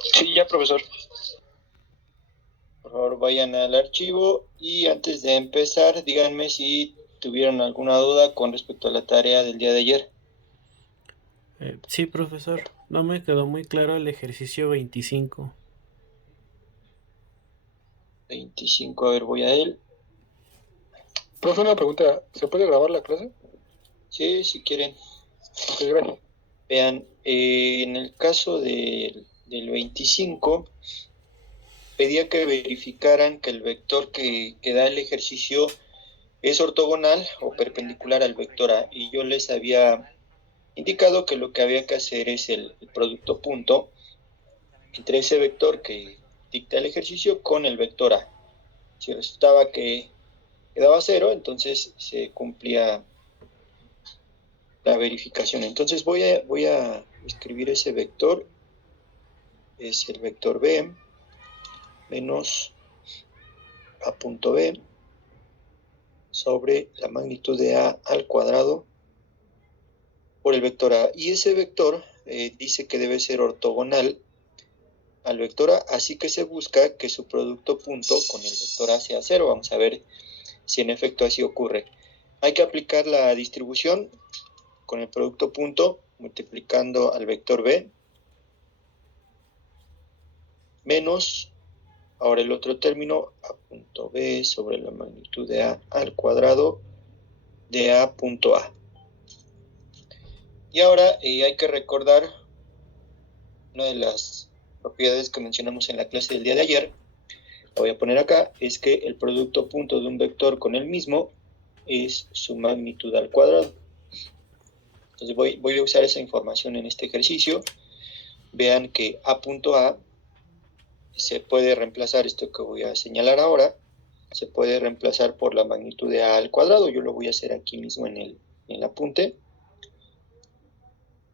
Sí, ya, profesor. Por favor, vayan al archivo y antes de empezar, díganme si tuvieron alguna duda con respecto a la tarea del día de ayer. Sí, profesor. No me quedó muy claro el ejercicio 25. 25, a ver, voy a él. Profe, una pregunta. ¿Se puede grabar la clase? Sí, si quieren. Ok, gracias. Vean, en el caso del 25, pedía que verificaran que el vector que da el ejercicio es ortogonal o perpendicular al vector A. Y yo les había indicado que lo que había que hacer es el producto punto entre ese vector que dicta el ejercicio con el vector A. Si resultaba que quedaba 0, entonces se cumplía la verificación. Entonces voy a escribir ese vector, es el vector B menos A punto B sobre la magnitud de A al cuadrado por el vector A. Y ese vector dice que debe ser ortogonal al vector A, así que se busca que su producto punto con el vector A sea 0. Vamos a ver si en efecto así ocurre. Hay que aplicar la distribución con el producto punto multiplicando al vector B menos, ahora el otro término, A punto B sobre la magnitud de A al cuadrado de A punto A. Y ahora hay que recordar una de las propiedades que mencionamos en la clase del día de ayer, la voy a poner acá, es que el producto punto de un vector con el mismo es su magnitud al cuadrado. Entonces voy a usar esa información en este ejercicio. Vean que A punto A se puede reemplazar, esto que voy a señalar ahora, se puede reemplazar por la magnitud de A al cuadrado. Yo lo voy a hacer aquí mismo en el apunte.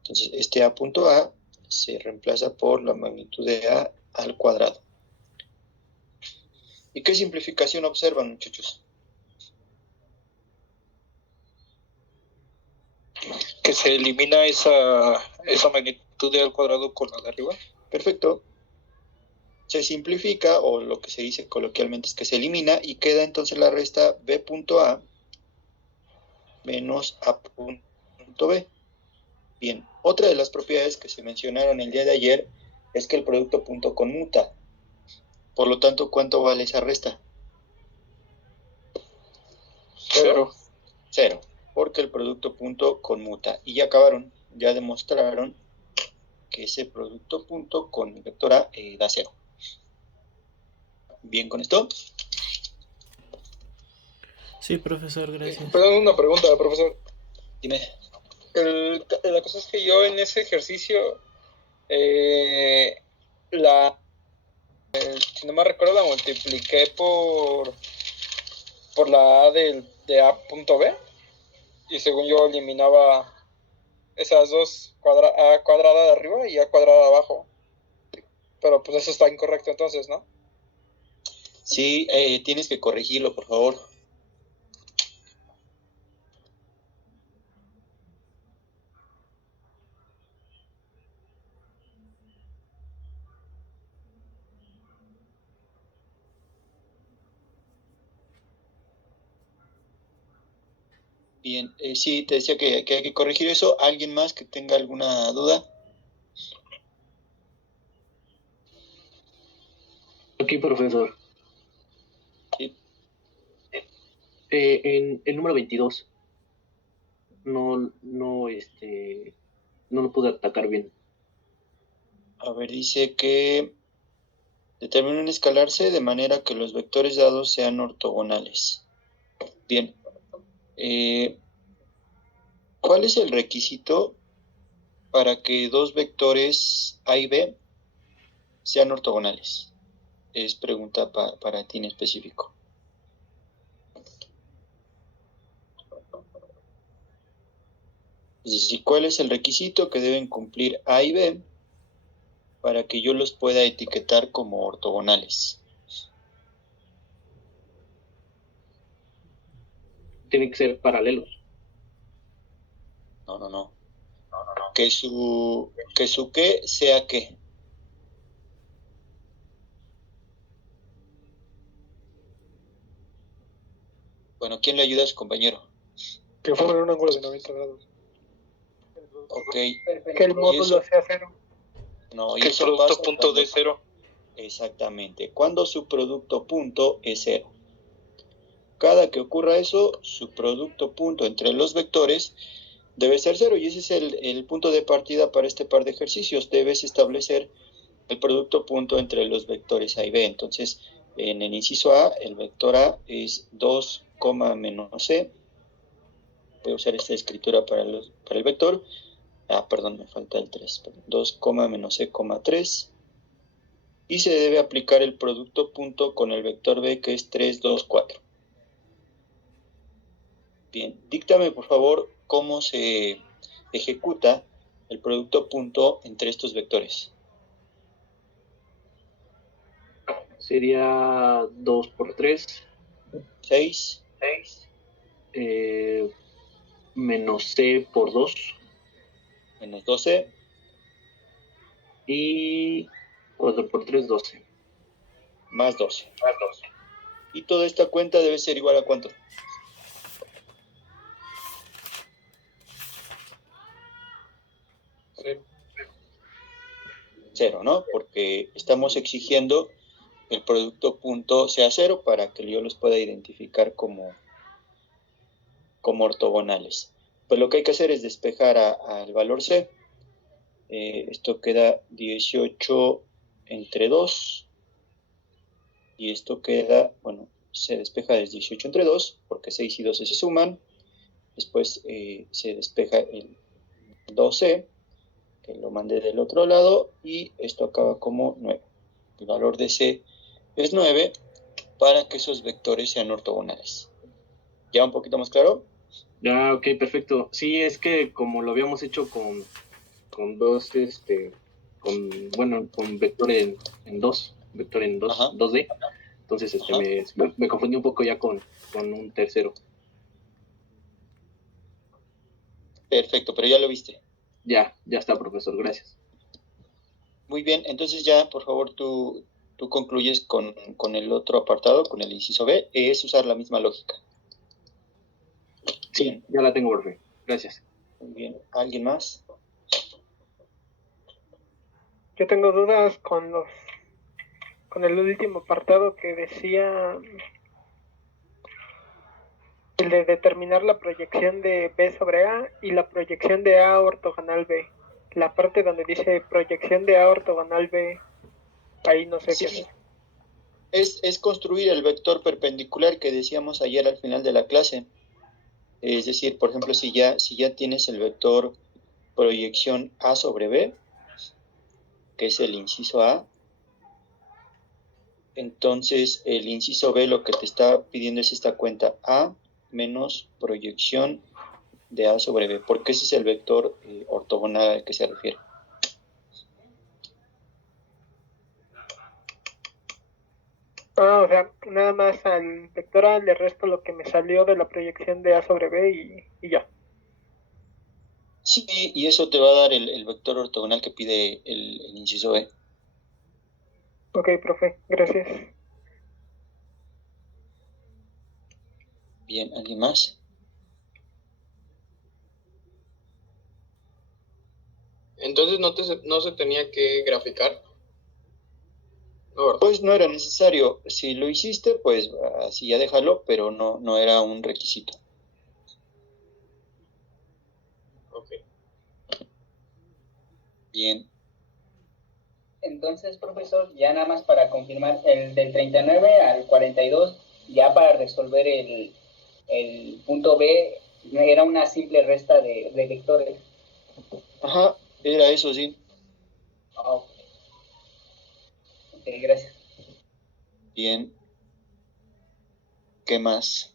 Entonces este A punto A se reemplaza por la magnitud de A al cuadrado. ¿Y qué simplificación observan, muchachos? Que se elimina esa magnitud de al cuadrado con la de arriba. Perfecto. Se simplifica, o lo que se dice coloquialmente es que se elimina, y queda entonces la resta B punto A menos A punto B. Bien, otra de las propiedades que se mencionaron el día de ayer es que el producto punto conmuta. Por lo tanto, ¿cuánto vale esa resta? 0. 0, porque el producto punto conmuta. Y ya acabaron, ya demostraron que ese producto punto con el vector A da 0. ¿Bien con esto? Sí, profesor, gracias. Perdón, una pregunta, profesor. Dime. La cosa es que yo en ese ejercicio, si no me recuerdo, la multipliqué por la A de A punto B. Y según yo eliminaba esas dos, A cuadrada de arriba y A cuadrada de abajo. Pero pues eso está incorrecto entonces, ¿no? Sí, tienes que corregirlo, por favor. Bien, sí, te decía que hay que corregir eso. ¿Alguien más que tenga alguna duda? Aquí, profesor. Sí. En el número 22, no lo pude atacar bien. A ver, dice que determina un escalar C de manera que los vectores dados sean ortogonales. Bien. ¿Cuál es el requisito para que dos vectores A y B sean ortogonales? Es pregunta para ti en específico. Es decir, ¿cuál es el requisito que deben cumplir A y B para que yo los pueda etiquetar como ortogonales? Tienen que ser paralelos. No. Que su qué sea qué. Bueno, ¿quién le ayuda a su compañero? Que formen un ángulo de 90 grados. Ok. Que el módulo sea cero. No, y Que el eso producto pasa punto cuando- de cero. Exactamente. Cuando su producto punto es cero. Cada que ocurra eso, su producto punto entre los vectores debe ser cero. Y ese es el punto de partida para este par de ejercicios. Debes establecer el producto punto entre los vectores A y B. Entonces, en el inciso A, el vector A es 2, menos C. Voy a usar esta escritura para el vector. Perdón, me falta el 3. 2, menos C, 3. Y se debe aplicar el producto punto con el vector B, que es 3, 2, 4. Bien, díctame por favor cómo se ejecuta el producto punto entre estos vectores. Sería 2 por 3. 6. Menos C por 2. Menos 12. Y 4 por 3, 12. Más 12. Y toda esta cuenta debe ser igual a ¿cuánto? Cero, ¿no? Porque estamos exigiendo que el producto punto sea cero para que yo los pueda identificar como ortogonales. Pues lo que hay que hacer es despejar al valor C. Esto queda 18 entre 2. Y esto queda, bueno, se despeja desde 18 entre 2, porque 6 y 12 se suman. Después se despeja el 12, que lo mandé del otro lado, y esto acaba como 9. El valor de C es 9 para que esos vectores sean ortogonales. ¿Ya un poquito más claro? Ya, ok, perfecto. Sí, es que como lo habíamos hecho con dos, con vector en 2, vector en 2, Ajá. 2D. Entonces, me confundí un poco ya con un tercero. Perfecto, pero ya lo viste. Ya está, profesor, gracias. Muy bien, entonces ya, por favor, tú concluyes con el otro apartado, con el inciso B, es usar la misma lógica. Sí, Bien. ya la tengo, profe. Gracias. Muy bien. ¿Alguien más? Yo tengo dudas con el último apartado que decía el de determinar la proyección de B sobre A y la proyección de A ortogonal B. La parte donde dice proyección de A ortogonal B, ahí no sé Sí. qué es. Es construir el vector perpendicular que decíamos ayer al final de la clase. Es decir, por ejemplo, si ya tienes el vector proyección A sobre B, que es el inciso A, entonces el inciso B lo que te está pidiendo es esta cuenta A menos proyección de A sobre B, porque ese es el vector ortogonal al que se refiere. O sea, nada más al vector A le resto lo que me salió de la proyección de A sobre B y ya. Sí, y eso te va a dar el vector ortogonal que pide el inciso B. Ok, profe, gracias. Bien, ¿alguien más? Entonces no se tenía que graficar. No, ¿verdad? Pues no era necesario. Si lo hiciste, pues así ya déjalo, pero no era un requisito. Ok. Bien. Entonces, profesor, ya nada más para confirmar, el del 39 al 42, ya para resolver el punto B, era una simple resta de vectores. Ajá, era eso, sí. Ok, gracias. Bien. ¿Qué más?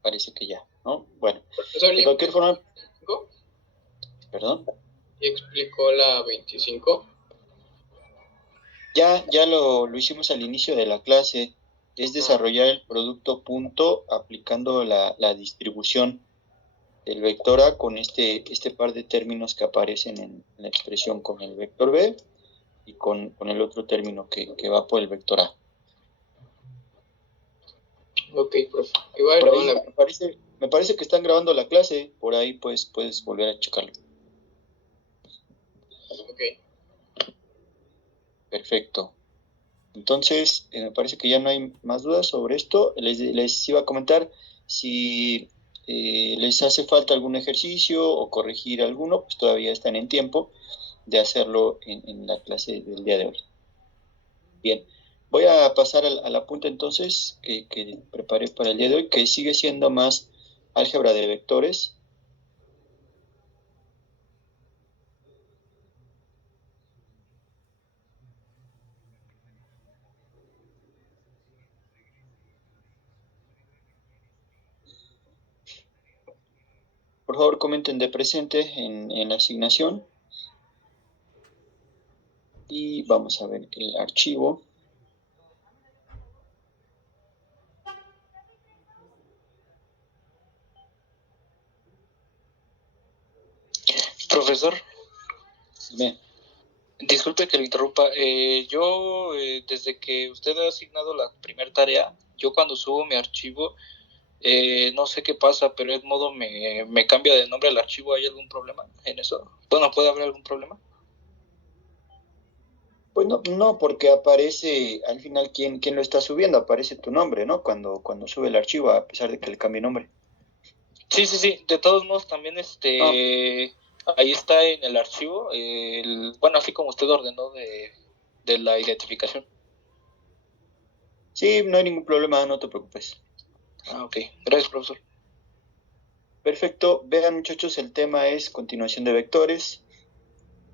Parece que ya, ¿no? Bueno, Profesor, de cualquier forma... ¿Perdón? ¿Y explicó la 25? Ya lo hicimos al inicio de la clase. Es desarrollar el producto punto aplicando la distribución del vector A con este par de términos que aparecen en la expresión con el vector B y con el otro término que va por el vector A. Ok, profe. Igual, Por luego ahí me parece que están grabando la clase, por ahí pues puedes volver a checarlo. Ok. Perfecto. Entonces, me parece que ya no hay más dudas sobre esto. Les iba a comentar si les hace falta algún ejercicio o corregir alguno, pues todavía están en tiempo de hacerlo en la clase del día de hoy. Bien, voy a pasar al apunte entonces que preparé para el día de hoy, que sigue siendo más álgebra de vectores. Por favor, comenten de presente en la asignación. Y vamos a ver el archivo. Profesor, Bien. disculpe que lo interrumpa. Yo, desde que usted ha asignado la primera tarea, yo cuando subo mi archivo, no sé qué pasa, pero el modo me cambia de nombre al archivo. ¿Hay algún problema en eso? Bueno, ¿puede haber algún problema? Pues no, porque aparece al final quién lo está subiendo, aparece tu nombre, ¿no? Cuando sube el archivo, a pesar de que le cambie nombre. Sí. De todos modos, también ahí está en el archivo, bueno, así como usted ordenó de la identificación. Sí, no hay ningún problema, no te preocupes. Ok. Gracias, profesor. Perfecto. Vean, muchachos, el tema es continuación de vectores.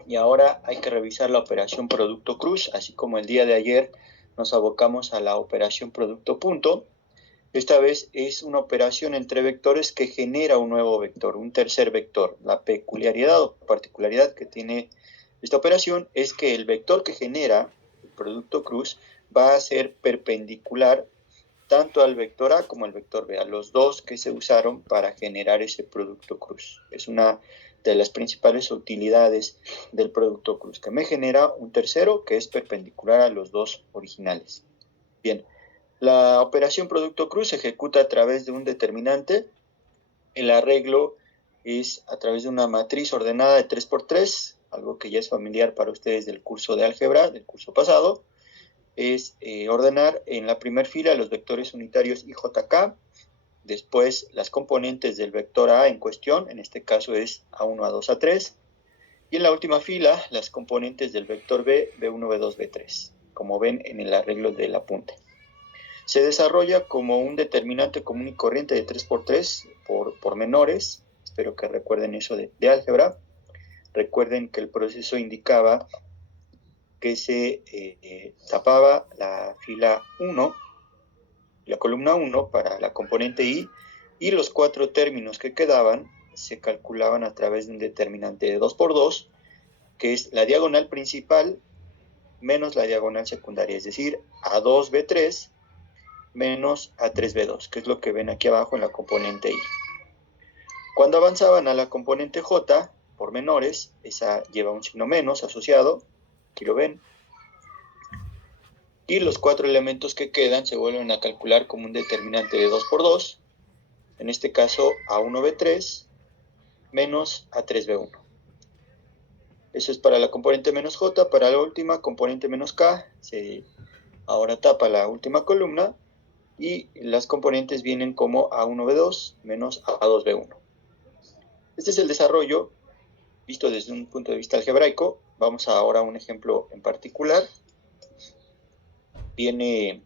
Y ahora hay que revisar la operación producto cruz, así como el día de ayer nos abocamos a la operación producto punto. Esta vez es una operación entre vectores que genera un nuevo vector, un tercer vector. La peculiaridad o particularidad que tiene esta operación es que el vector que genera el producto cruz va a ser perpendicular tanto al vector A como al vector B, a los dos que se usaron para generar ese producto cruz. Es una de las principales utilidades del producto cruz, que me genera un tercero que es perpendicular a los dos originales. Bien, la operación producto cruz se ejecuta a través de un determinante. El arreglo es a través de una matriz ordenada de 3×3, algo que ya es familiar para ustedes del curso de álgebra, del curso pasado. Es ordenar en la primera fila los vectores unitarios IJK, después las componentes del vector A en cuestión, en este caso es A1, A2, A3, y en la última fila las componentes del vector B, B1, B2, B3, como ven en el arreglo del apunte. Se desarrolla como un determinante común y corriente de 3×3 por menores. Espero que recuerden eso de álgebra. Recuerden que el proceso indicaba que se tapaba la fila 1, la columna 1 para la componente I, y los 4 términos que quedaban se calculaban a través de un determinante de 2×2, que es la diagonal principal menos la diagonal secundaria, es decir, A2B3 menos A3B2, que es lo que ven aquí abajo en la componente I. Cuando avanzaban a la componente J, por menores, esa lleva un signo menos asociado, aquí lo ven, y los 4 elementos que quedan se vuelven a calcular como un determinante de 2×2, en este caso A1B3 menos A3B1. Eso es para la componente menos J. Para la última componente menos K, se ahora tapa la última columna y las componentes vienen como A1B2 menos A2B1. Este es el desarrollo visto desde un punto de vista algebraico. Vamos ahora a un ejemplo en particular. Vienen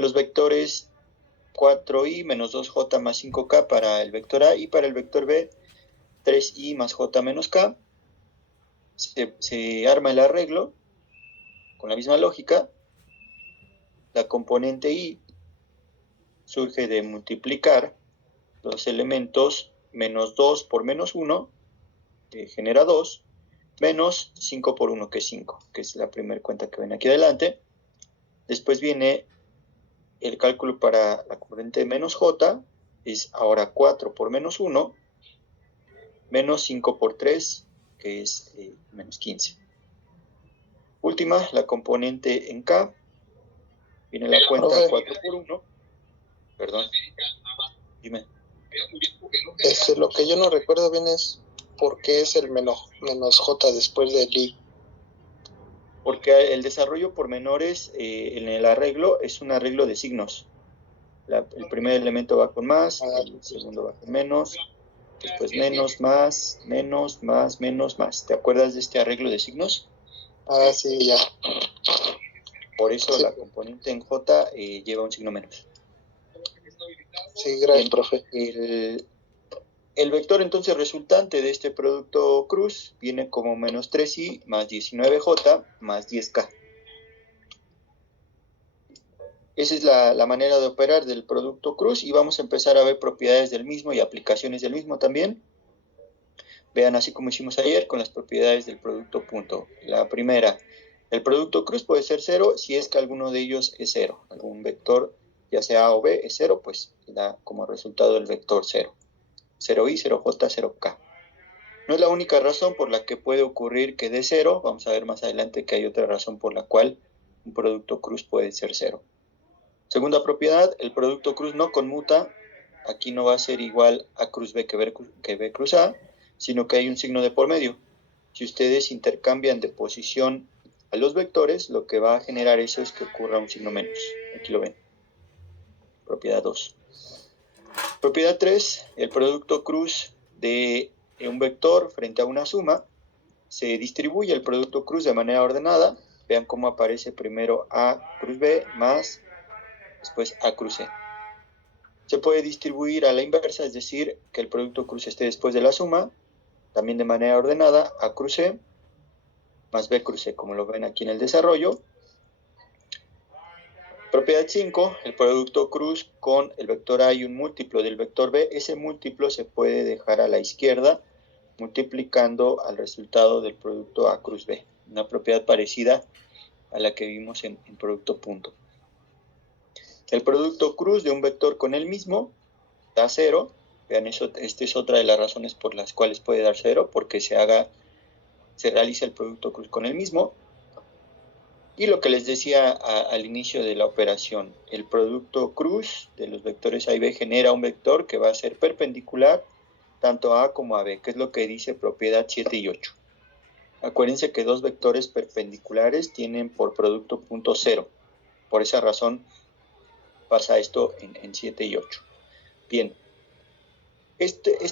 los vectores 4i menos 2j más 5k para el vector A, y para el vector B 3i más j menos k. Se arma el arreglo con la misma lógica. La componente i surge de multiplicar los elementos menos 2 por menos 1, que genera 2, menos 5 por 1, que es 5, que es la primera cuenta que ven aquí adelante. Después viene el cálculo para la componente menos j, es ahora 4 por menos 1, menos 5 por 3, que es menos 15. Última, la componente en K. Viene la cuenta Profe. 4 por 1. Perdón. Dime. Lo que yo no recuerdo bien es por qué es el menos J después del I. Porque el desarrollo por menores en el arreglo es un arreglo de signos. El primer elemento va con más, el segundo va con menos, después menos, más, más. ¿Te acuerdas de este arreglo de signos? Ah, sí, ya. Por eso Sí. la componente en J lleva un signo menos. Sí, gracias, Bien, profe. el vector entonces resultante de este producto cruz viene como menos 3i más 19j más 10k. Esa es la manera de operar del producto cruz y vamos a empezar a ver propiedades del mismo y aplicaciones del mismo también. Vean así como hicimos ayer con las propiedades del producto punto. La primera, el producto cruz puede ser 0 si es que alguno de ellos es 0. Algún vector, ya sea A o B, es 0, pues da como resultado el vector 0. 0i, 0j, 0k. No es la única razón por la que puede ocurrir que dé 0. Vamos a ver más adelante que hay otra razón por la cual un producto cruz puede ser 0. Segunda propiedad, el producto cruz no conmuta. Aquí no va a ser igual a cruz B que B cruz A, sino que hay un signo de por medio. Si ustedes intercambian de posición a los vectores, lo que va a generar eso es que ocurra un signo menos. Aquí lo ven. Propiedad 2. Propiedad 3, el producto cruz de un vector frente a una suma, se distribuye el producto cruz de manera ordenada. Vean cómo aparece primero A cruz B más después A cruz C. Se puede distribuir a la inversa, es decir, que el producto cruz esté después de la suma, también de manera ordenada, A cruz C más B cruz C, como lo ven aquí en el desarrollo. Propiedad 5, el producto cruz con el vector A y un múltiplo del vector B, ese múltiplo se puede dejar a la izquierda, multiplicando al resultado del producto A cruz B, una propiedad parecida a la que vimos en producto punto. El producto cruz de un vector con el mismo da 0. Vean, esta es otra de las razones por las cuales puede dar 0, porque se realiza el producto cruz con el mismo. Y lo que les decía al inicio de la operación, el producto cruz de los vectores A y B genera un vector que va a ser perpendicular tanto a A como a B, que es lo que dice propiedad 7 y 8. Acuérdense que dos vectores perpendiculares tienen por producto punto 0. Por esa razón pasa esto en 7 y 8. Bien, esta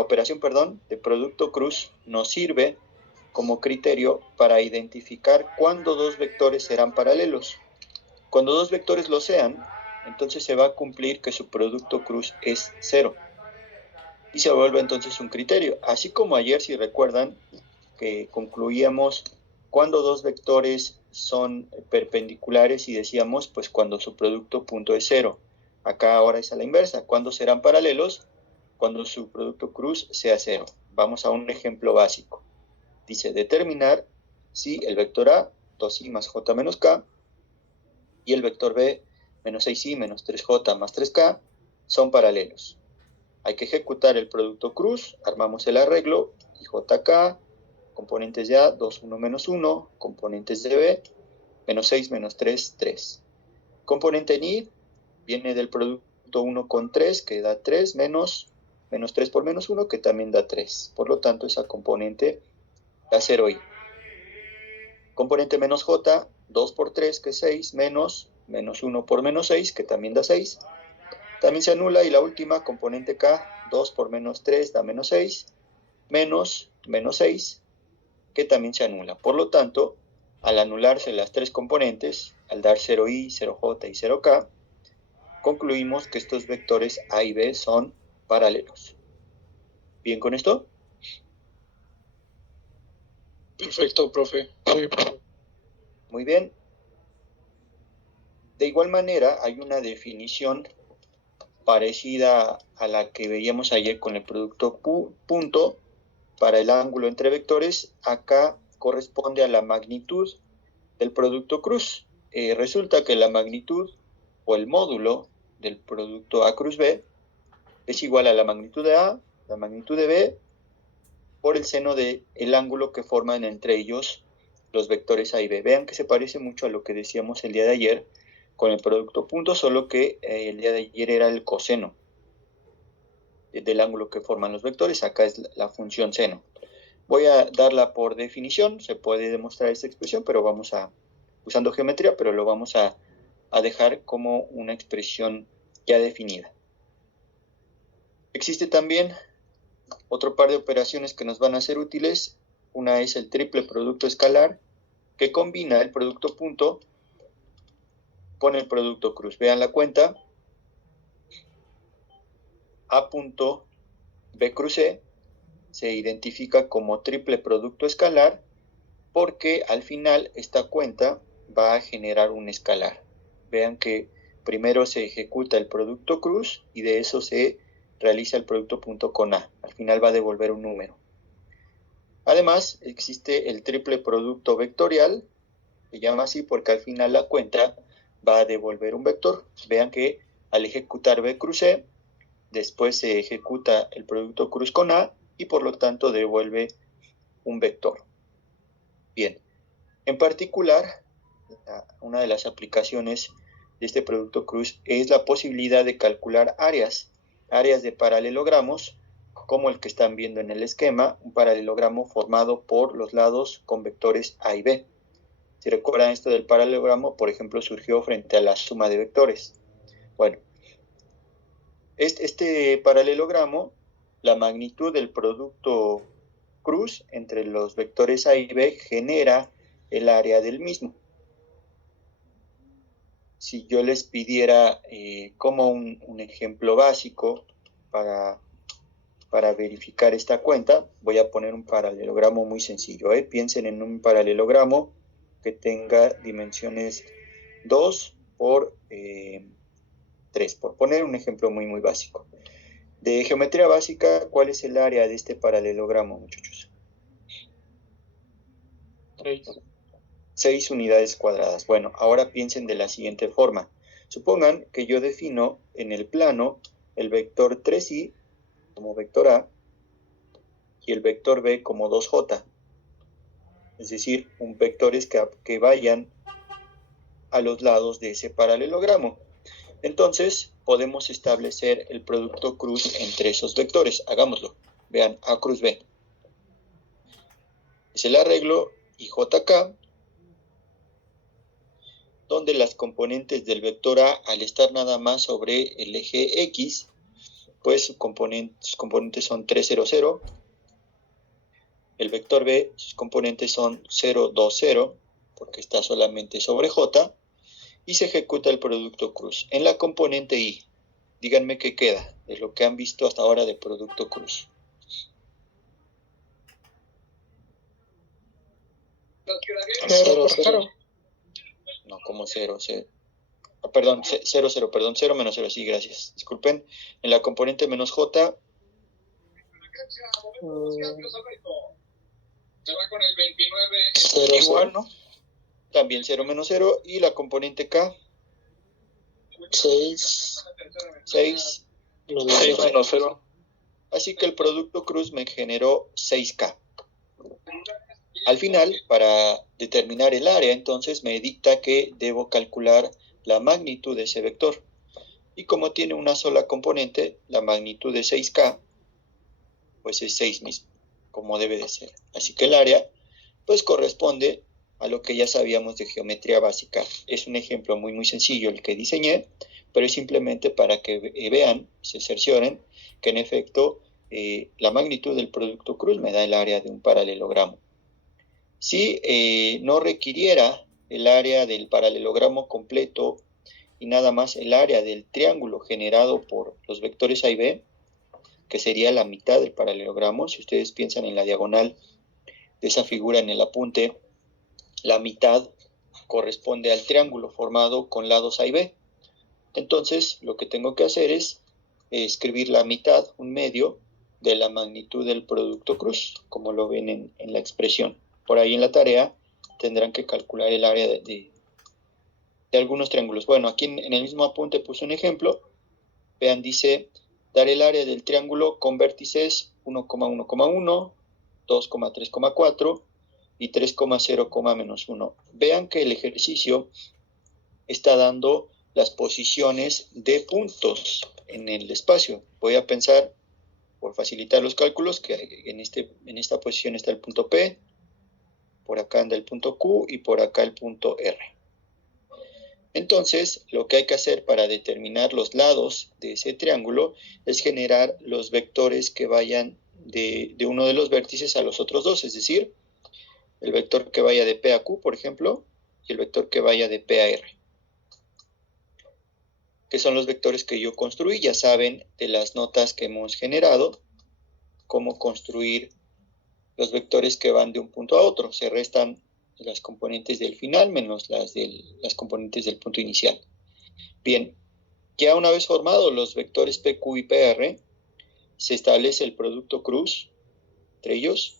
operación de producto cruz nos sirve como criterio para identificar cuándo dos vectores serán paralelos. Cuando dos vectores lo sean, entonces se va a cumplir que su producto cruz es 0. Y se vuelve entonces un criterio. Así como ayer, si recuerdan, que concluíamos cuando dos vectores son perpendiculares y decíamos, pues cuando su producto punto es 0. Acá ahora es a la inversa. ¿Cuándo serán paralelos? Cuando su producto cruz sea 0. Vamos a un ejemplo básico. Dice determinar si el vector A, 2i más j menos k, y el vector B, menos 6i menos 3j más 3k, son paralelos. Hay que ejecutar el producto cruz, armamos el arreglo, y jk, componentes de A, 2, 1, menos 1, componentes de B, menos 6, menos 3, 3. Componente en I viene del producto 1 con 3, que da 3, menos 3 por menos 1, que también da 3. Por lo tanto, esa componente da 0i. Componente menos j, 2 por 3, que es 6, menos 1 por menos 6, que también da 6. También se anula, y la última, componente k, 2 por menos 3 da menos 6, menos 6, que también se anula. Por lo tanto, al anularse las tres componentes, al dar 0i, 0j y 0k, concluimos que estos vectores A y B son paralelos. ¿Bien con esto? Perfecto, profe. Sí, profe. Muy bien. De igual manera, hay una definición parecida a la que veíamos ayer con el producto punto para el ángulo entre vectores. Acá corresponde a la magnitud del producto cruz. Resulta que la magnitud o el módulo del producto A cruz B es igual a la magnitud de A, la magnitud de B, por el seno del ángulo que forman entre ellos los vectores A y B. Vean que se parece mucho a lo que decíamos el día de ayer con el producto punto, solo que el día de ayer era el coseno del ángulo que forman los vectores. Acá es la función seno. Voy a darla por definición, se puede demostrar esta expresión, pero usando geometría, pero lo vamos a dejar como una expresión ya definida. Existe también otro par de operaciones que nos van a ser útiles. Una es el triple producto escalar, que combina el producto punto con el producto cruz. Vean la cuenta. A punto B cruz C se identifica como triple producto escalar porque al final esta cuenta va a generar un escalar. Vean que primero se ejecuta el producto cruz y de eso se realiza el producto punto con A. Al final va a devolver un número. Además, existe el triple producto vectorial, se llama así porque al final la cuenta va a devolver un vector. Vean que al ejecutar B cruz C, después se ejecuta el producto cruz con A y por lo tanto devuelve un vector. Bien, en particular, una de las aplicaciones de este producto cruz es la posibilidad de calcular áreas de paralelogramos, como el que están viendo en el esquema, un paralelogramo formado por los lados con vectores A y B. Si recuerdan esto del paralelogramo, por ejemplo, surgió frente a la suma de vectores. Bueno, este paralelogramo, la magnitud del producto cruz entre los vectores A y B genera el área del mismo. Si yo les pidiera como un ejemplo básico para verificar esta cuenta, voy a poner un paralelogramo muy sencillo. Piensen en un paralelogramo que tenga dimensiones 2 por 3, por poner un ejemplo muy básico. De geometría básica, ¿cuál es el área de este paralelogramo, muchachos? 6 unidades cuadradas. Bueno, ahora piensen de la siguiente forma. Supongan que yo defino en el plano el vector 3i como vector A y el vector B como 2j. Es decir, vectores que vayan a los lados de ese paralelogramo. Entonces, podemos establecer el producto cruz entre esos vectores. Hagámoslo. Vean, A cruz B. Es el arreglo IJK, donde las componentes del vector A, al estar nada más sobre el eje X, pues sus componentes son 3, 0, 0. El vector B, sus componentes son 0, 2, 0, porque está solamente sobre J, y se ejecuta el producto cruz. En la componente I, díganme qué queda de lo que han visto hasta ahora de producto cruz. Cero, cero. No, como 0, 0. Perdón, 0, 0, perdón, 0 menos 0, sí, gracias. Disculpen. En la componente menos J. Igual, ¿no? También 0 menos 0. Y la componente K. 6 menos 0. Así que el producto cruz me generó 6K. Al final, para determinar el área, entonces me dicta que debo calcular la magnitud de ese vector. Y como tiene una sola componente, la magnitud de 6K, pues es 6 mismo, como debe de ser. Así que el área, pues corresponde a lo que ya sabíamos de geometría básica. Es un ejemplo muy sencillo el que diseñé, pero es simplemente para que vean, se cercioren, que en efecto la magnitud del producto cruz me da el área de un paralelogramo. Si no requiriera el área del paralelogramo completo y nada más el área del triángulo generado por los vectores A y B, que sería la mitad del paralelogramo, si ustedes piensan en la diagonal de esa figura en el apunte, la mitad corresponde al triángulo formado con lados A y B. Entonces, lo que tengo que hacer es escribir la mitad, un medio, de la magnitud del producto cruz, como lo ven en la expresión. Por ahí en la tarea tendrán que calcular el área de algunos triángulos. Bueno, aquí en el mismo apunte puse un ejemplo. Vean, dice, dar el área del triángulo con vértices 1,1,1, 2,3,4 y 3,0, menos 1. Vean que el ejercicio está dando las posiciones de puntos en el espacio. Voy a pensar, por facilitar los cálculos, que en esta posición está el punto P, por acá anda el punto Q y por acá el punto R. Entonces, lo que hay que hacer para determinar los lados de ese triángulo es generar los vectores que vayan de uno de los vértices a los otros dos, es decir, el vector que vaya de P a Q, por ejemplo, y el vector que vaya de P a R, que son los vectores que yo construí. Ya saben de las notas que hemos generado, cómo construir los vectores que van de un punto a otro. Se restan las componentes del final menos las componentes del punto inicial. Bien, ya una vez formados los vectores PQ y PR, se establece el producto cruz entre ellos.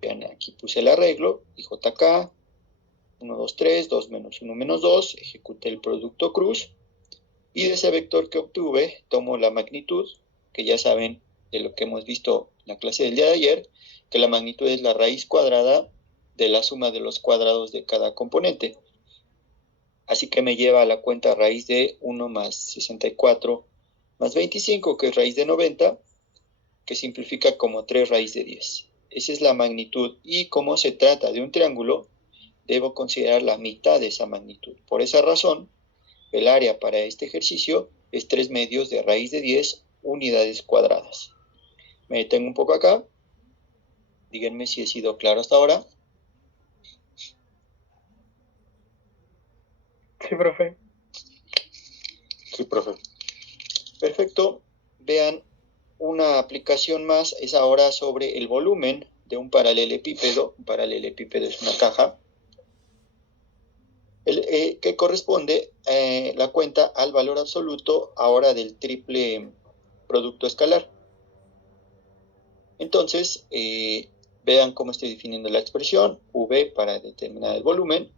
Vean, aquí puse el arreglo, IJK, 1, 2, 3, 2 menos 1 menos 2, ejecuté el producto cruz, y de ese vector que obtuve, tomo la magnitud, que ya saben de lo que hemos visto en la clase del día de ayer, que la magnitud es la raíz cuadrada de la suma de los cuadrados de cada componente. Así que me lleva a la cuenta raíz de 1 más 64 más 25, que es raíz de 90, que simplifica como 3 raíz de 10. Esa es la magnitud, y como se trata de un triángulo, debo considerar la mitad de esa magnitud. Por esa razón, el área para este ejercicio es 3 medios de raíz de 10 unidades cuadradas. Me detengo un poco acá. Díganme si he sido claro hasta ahora. Sí, profe. Sí, profe. Perfecto. Vean, una aplicación más es ahora sobre el volumen de un paralelepípedo. Un paralelepípedo es una caja que corresponde la cuenta al valor absoluto ahora del triple producto escalar. Entonces, vean cómo estoy definiendo la expresión V para determinar el volumen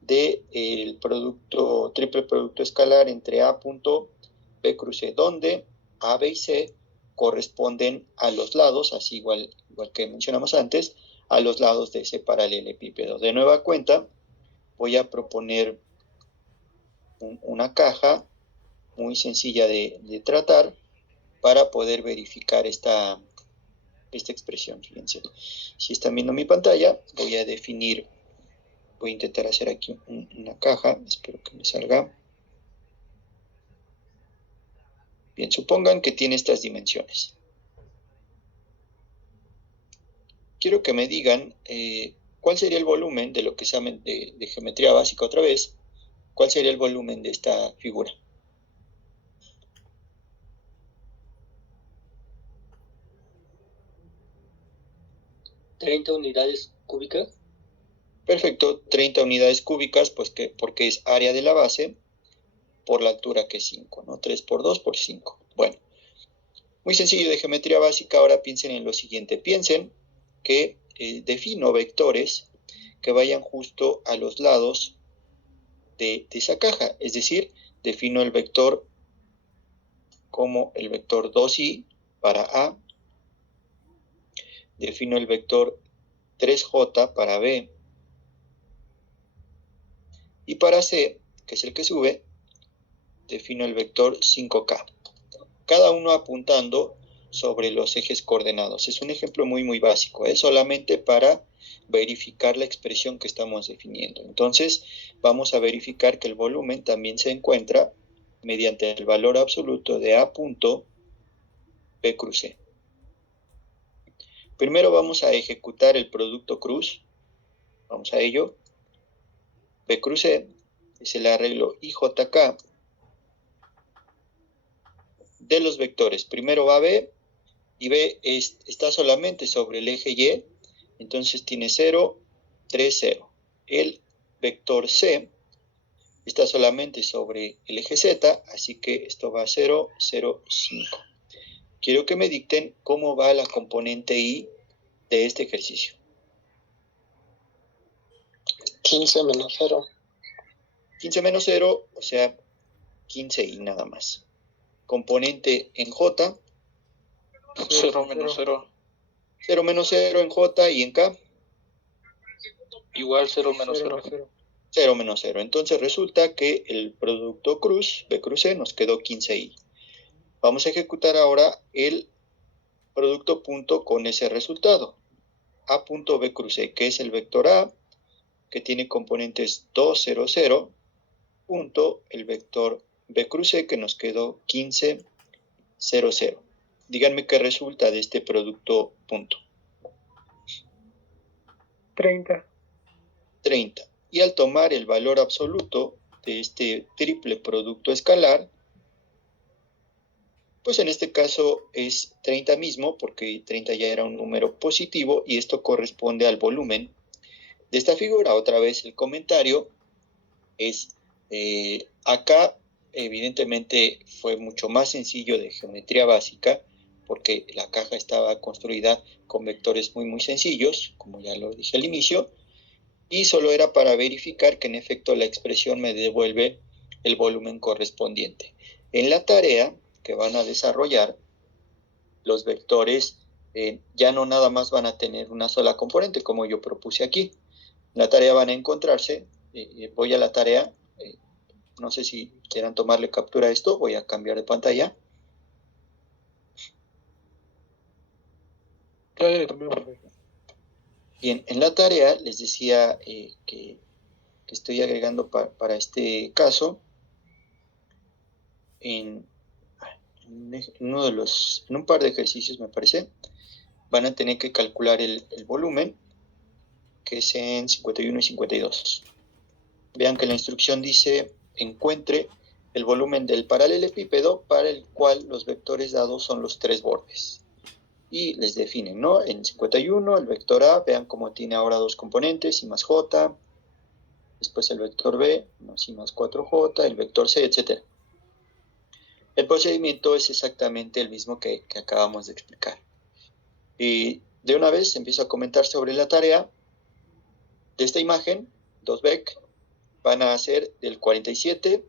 del triple producto escalar entre A punto B cruz C, donde A, B y C corresponden a los lados, así igual que mencionamos antes, a los lados de ese paralelepípedo. De nueva cuenta, voy a proponer una caja muy sencilla de tratar para poder verificar esta expresión. Fíjense, si están viendo mi pantalla, voy a intentar hacer aquí una caja, espero que me salga. Bien, supongan que tiene estas dimensiones. Quiero que me digan cuál sería el volumen de lo que se llama de geometría básica otra vez. ¿Cuál sería el volumen de esta figura? ¿30 unidades cúbicas? Perfecto, 30 unidades cúbicas, pues porque es área de la base por la altura que es 5, ¿no? 3 por 2 por 5. Bueno, muy sencillo de geometría básica. Ahora piensen en lo siguiente. Piensen que defino vectores que vayan justo a los lados de esa caja. Es decir, defino el vector como el vector 2i para A. Defino el vector 3j para B. Y para C, que es el que sube, defino el vector 5k. Cada uno apuntando sobre los ejes coordenados. Es un ejemplo muy básico, es solamente para verificar la expresión que estamos definiendo. Entonces, vamos a verificar que el volumen también se encuentra mediante el valor absoluto de A punto B cruz C. Primero vamos a ejecutar el producto cruz. Vamos a ello. B cruz C es el arreglo IJK de los vectores. Primero va B, y B está solamente sobre el eje Y, entonces tiene 0, 3, 0. El vector C está solamente sobre el eje Z, así que esto va a 0, 0, 5. Quiero que me dicten cómo va la componente I de este ejercicio. 15 menos 0. 15 menos 0, o sea, 15i nada más. Componente en J. 0 menos 0. 0 menos 0 en J y en K. Igual 0 menos 0. 0 menos 0. Entonces resulta que el producto cruz, B cruz C, nos quedó 15i. Vamos a ejecutar ahora el producto punto con ese resultado. A punto B cruz C, que es el vector A, que tiene componentes 2, 0, 0, punto el vector B cruz C, que nos quedó 15, 0, 0. Díganme qué resulta de este producto punto. 30. 30. Y al tomar el valor absoluto de este triple producto escalar, pues en este caso es 30 mismo, porque 30 ya era un número positivo y esto corresponde al volumen de esta figura. Otra vez el comentario es, acá evidentemente fue mucho más sencillo de geometría básica, porque la caja estaba construida con vectores muy sencillos, como ya lo dije al inicio, y solo era para verificar que en efecto la expresión me devuelve el volumen correspondiente. En la tarea que van a desarrollar, los vectores ya no nada más van a tener una sola componente, como yo propuse aquí. En la tarea van a encontrarse, voy a la tarea, no sé si quieran tomarle captura a esto, voy a cambiar de pantalla. Bien, en la tarea les decía que estoy agregando para este caso en un par de ejercicios, me parece, van a tener que calcular el volumen, que es en 51 y 52. Vean que la instrucción dice: encuentre el volumen del paralelepípedo para el cual los vectores dados son los tres bordes. Y les definen, ¿no? En 51 el vector A, vean cómo tiene ahora dos componentes, I más J, después el vector B, más I más 4J, el vector C, etc. El procedimiento es exactamente el mismo que acabamos de explicar. Y de una vez empiezo a comentar sobre la tarea. De esta imagen, 2 vec, van a hacer del 47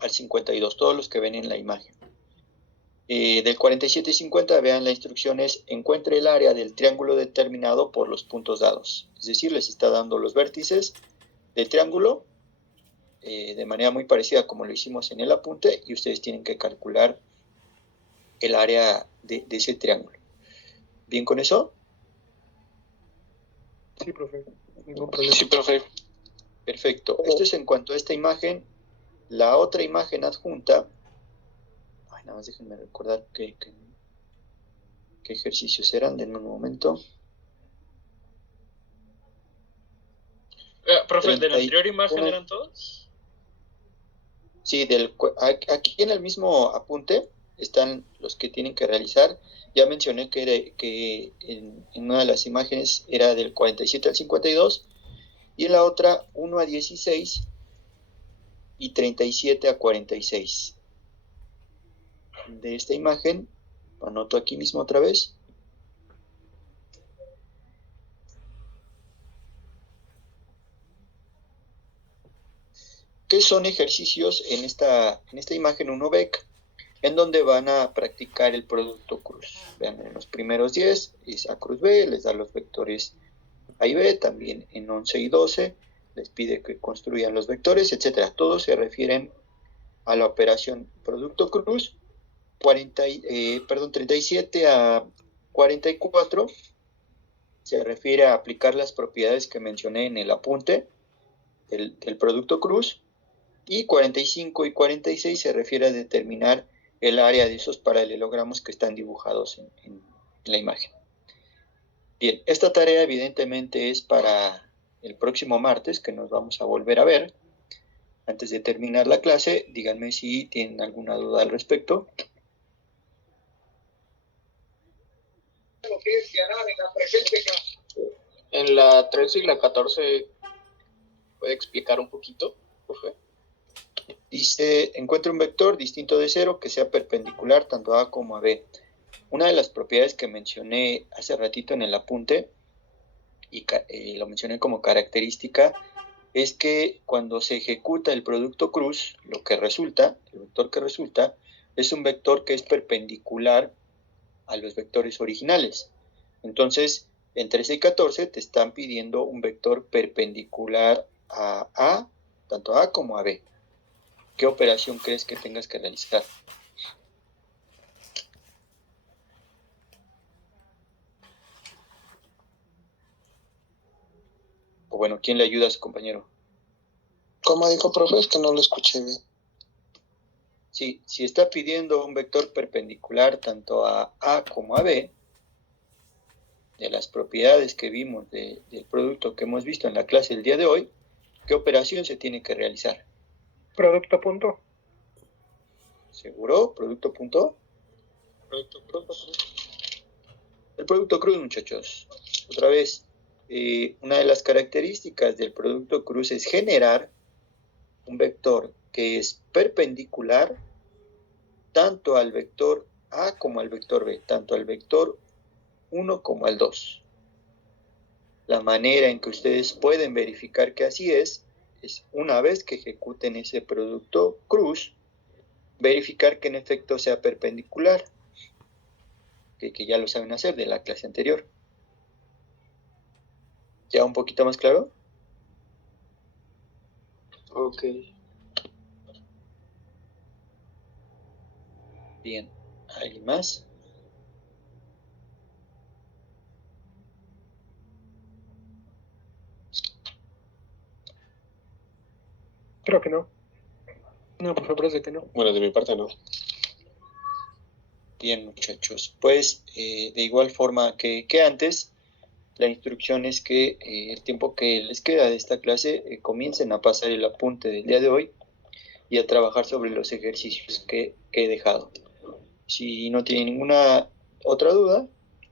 al 52, todos los que ven en la imagen. Del 47 y 50, vean, la instrucción es: encuentre el área del triángulo determinado por los puntos dados. Es decir, les está dando los vértices del triángulo de manera muy parecida como lo hicimos en el apunte, y ustedes tienen que calcular el área de ese triángulo. ¿Bien con eso? Sí, profe. Ningún problema. Sí, profe. Perfecto. Esto es en cuanto a esta imagen. La otra imagen adjunta, nada más déjenme recordar qué ejercicios eran, denme un momento. Profe, ¿de la anterior imagen eran todos? Sí, aquí en el mismo apunte están los que tienen que realizar. Ya mencioné que en una de las imágenes era del 47 al 52, y en la otra 1 a 16 y 37 a 46. De esta imagen, lo anoto aquí mismo otra vez. ¿Qué son ejercicios en esta imagen 1 vec? En donde van a practicar el producto cruz. Vean, en los primeros 10 es A cruz B, les da los vectores A y B, también en 11 y 12 les pide que construyan los vectores, etc. Todos se refieren a la operación producto cruz. 37 a 44 se refiere a aplicar las propiedades que mencioné en el apunte del producto cruz, y 45 y 46 se refiere a determinar el área de esos paralelogramos que están dibujados en la imagen. Bien, esta tarea evidentemente es para el próximo martes, que nos vamos a volver a ver. Antes de terminar la clase, díganme si tienen alguna duda al respecto. En la 13 y la 14, ¿puede explicar un poquito, profe? Dice: encuentre un vector distinto de 0 que sea perpendicular tanto a A como a B. Una de las propiedades que mencioné hace ratito en el apunte, y lo mencioné como característica, es que cuando se ejecuta el producto cruz, lo que resulta, el vector que resulta, es un vector que es perpendicular a los vectores originales. Entonces, En 13 y 14 te están pidiendo un vector perpendicular a A, tanto a A como a B. ¿Qué operación crees que tengas que realizar? O bueno, ¿quién le ayuda a su compañero? ¿Cómo dijo, profe? Es que no lo escuché bien. Sí, si está pidiendo un vector perpendicular tanto a A como a B, de las propiedades que vimos del producto que hemos visto en la clase el día de hoy, ¿qué operación se tiene que realizar? Producto punto. ¿Seguro? ¿Producto punto? El producto cruz, muchachos. Otra vez, una de las características del producto cruz es generar un vector que es perpendicular tanto al vector A como al vector B, tanto al vector 1 como al 2. La manera en que ustedes pueden verificar que así es una vez que ejecuten ese producto cruz, verificar que en efecto sea perpendicular, que ya lo saben hacer de la clase anterior. ¿Ya un poquito más claro? Ok. Bien, ¿alguien más? Creo que no. No, por favor, parece que no. Bueno, de mi parte no. Bien, muchachos, pues de igual forma que antes, la instrucción es que el tiempo que les queda de esta clase comiencen a pasar el apunte del día de hoy y a trabajar sobre los ejercicios que he dejado. Si no tienen ninguna otra duda,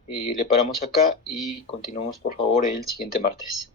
le paramos acá y continuamos por favor el siguiente martes.